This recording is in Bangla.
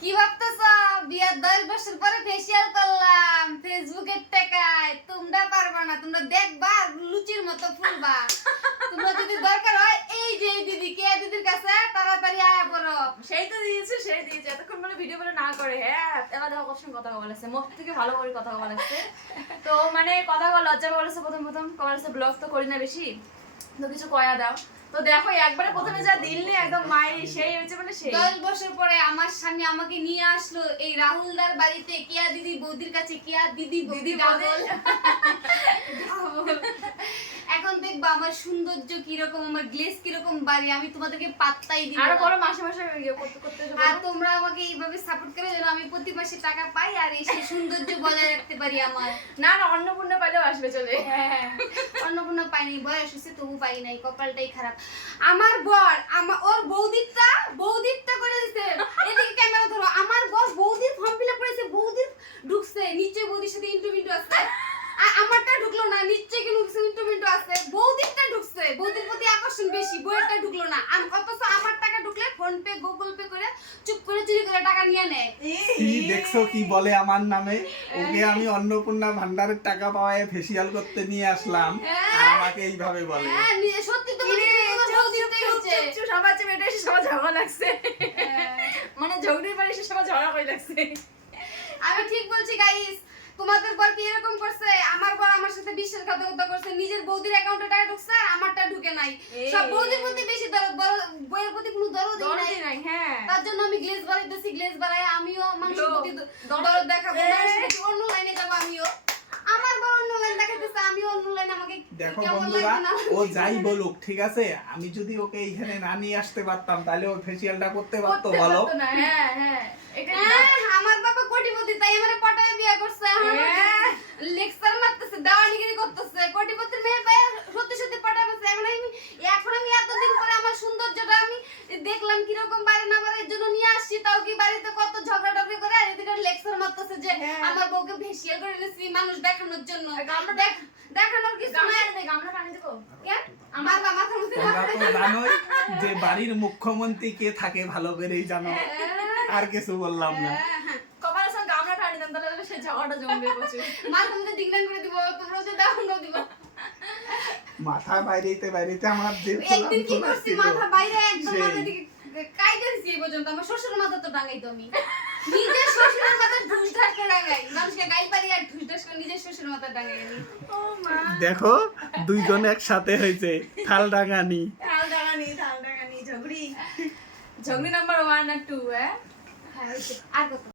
কি ভাবতেছ? বিয়ার 10 বছর পরে ফেসিয়াল করলাম ফেসবুকের টাকায়। তোমরা পারবা না, তোমরা দেখবা লুচির মতো ফুলবা। তোমরা যদি দরকার হয় এই যে দিদি কে দিদির কাছে তাড়াতাড়ি আয়া পড়ো। সেই দিয়েছে এতক্ষণ মানে ভিডিও বলে না করে। হ্যাঁ এবার দেখো কষ্ট কথা বলেছে, মুখ থেকে ভালো করে কথা বলেছে। তো মানে কথা বলা লজ্জা বলেছে, প্রথম বলেছে ব্লগ তো করি না বেশি, তো কিছু কয়া দাও। তো দেখো একবারে প্রথমে যা দিল নেই একদম মায়ের সেই হয়েছে, মানে সেই 10 বছর পরে আমার স্বামী আমাকে নিয়ে আসলো এই রাহুলদার বাড়িতে। কিয়া দিদি বৌদির কাছে, কিয়া দিদি বৌদি ডাবল। এখন দেখবা আমার সৌন্দর্য কিরকম, আমার গ্লেজ কিরকম বাড়ি, আমি তোমাদেরকে পাত্তাই দিব আর না। বড় মাসে করতে আর তোমরা আমাকে এইভাবে সাপোর্ট করে যেন আমি প্রতি মাসে টাকা পাই আর এই সেই সৌন্দর্য বজায় রাখতে পারি আমার। না অন্নপূর্ণা পাইলেও আসবে চলে। হ্যাঁ অন্নপূর্ণা পাইনি, বয়স হচ্ছে তবু পাই নাই, কপালটাই খারাপ। আমার বর ওর বৌদিরটা করে দিছে। এদিকে ক্যামেরা ধরো, আমার বর বৌদির ফর্ম ফিলআপ করেছে, বৌদির ঢুকছে নিচে, বৌদির সাথে ইন্টারভিউ আছে। আর আমারটা ঢুকলো না, নিচে কিন্তু ইন্টারভিউ আছে, বৌদিরটা ঢুকছে। বৌদির প্রতি আকর্ষণ বেশি, বউয়েরটা ঢুকলো না। অথচ আমার টাকা ঢুকলে ফোন পে গুগল পে করে চুপ করে চুরি করে টাকা নিয়ে নেয়। কি দেখছো কি বলে আমার নামে? ওকে আমি অন্নপূর্ণা ভান্ডারের টাকা পাওয়ায় ফেসিয়াল করতে নিয়ে আসলাম আর আমাকে এইভাবে বলে। হ্যাঁ সত্যি তো বলছি, তোমার বৌদিরটাই হচ্ছে। সবার চেয়ে বেটা এসে সবার ঝগড়া লাগছে, মানে ঝগড়ির বাড়ি এসে সবার ঝগড়া করে লাগছে। আমি ঠিক বলছি গাইস, তোমাদের বর কি এরকম করছে? আমার বর আমার সাথে বিশ্বাসঘাতকতা করছে, নিজের বৌদির অ্যাকাউন্টে টাকা ঢুকছে আর আমারটা ঢুকে নাই। সব বৌদির প্রতি বেশি দরদ, বউয়ের প্রতি কোনো দরদই নাই। হ্যাঁ তার জন্য আমি গ্লেজ বাড়াইতেছি, গ্লেজ বাড়ায় আমিও মানুষের প্রতি দরদ দেখাবো, মানুষের প্রতি অন্য লাইনে যাবো আমিও। আমার বর অন্য লাইন দেখাইতেছে, আমিও অন্য লাইন। আমাকে দেখো কেমন বন্ধুরা, লাগবে না? ও যাই বলুক ঠিক আছে, আমি যদি ওকে এইখানে না নিয়ে আসতে পারতাম তাহলে ও ফেসিয়ালটা করতে পারতো বলো? হ্যাঁ আমার বাবা কোটিপতি, তাই আমারে পটায় বিয়ে করছে। লেকচার মারতেছে, দেওয়ানিগিরি করতেছে। কোটিপতির মেয়ে পায় সত্যি সত্যি পটায় বসে। এখন আমি এতদিন পরে আমার সৌন্দর্যটা আমি দেখলাম কিরকম বাড়ি না বাড়ি, এর জন্য নিয়ে আসছি। তাও কি বাড়িতে কত ঝগড়া টগড়ি করে আর এদিকে লেকচার মারতেছে যে আমার বউকে ফেসিয়াল করে এনেছি মানুষ দেখানোর জন্য। দেখানোর কিছু নাই। আমরা পানি দেবো কেন? আমার মাথার মধ্যে তোমরা তো জানোই যে বাড়ির মুখ্যমন্ত্রী কে থাকে ভালো করেই জানো, আর কিছু বললাম না। কপালের সঙ্গে আমরা পানি দেন, তাহলে সে ঝগড়াটা জমবে প্রচুর। মাথার মধ্যে ডিগলান করে দিব, তোমরা যে দেখানো দিব। মাথা বাইরেতে আমার যে একদিন কি করছি, মাথা বাইরে একদম সেই। মাথা দিকে কাইতে দিছি। এই পর্যন্ত আমার শ্বশুরের মাথা তো ডাঙাইতো আমি, নিজের শ্বশুরের মাথা ঢুস ঢাস করে ডাঙাই। মানুষকে গাইল পারি আর ঢুস ঢাস করে নিজের শ্বশুরের মাথা ডাঙাই আমি। ও মা, দেখো দুইজন একসাথে হয়েছে, থাল ডাঙানি। থাল ডাঙানি ঝগড়ি নাম্বার 1 আর 2। হ্যাঁ আর কত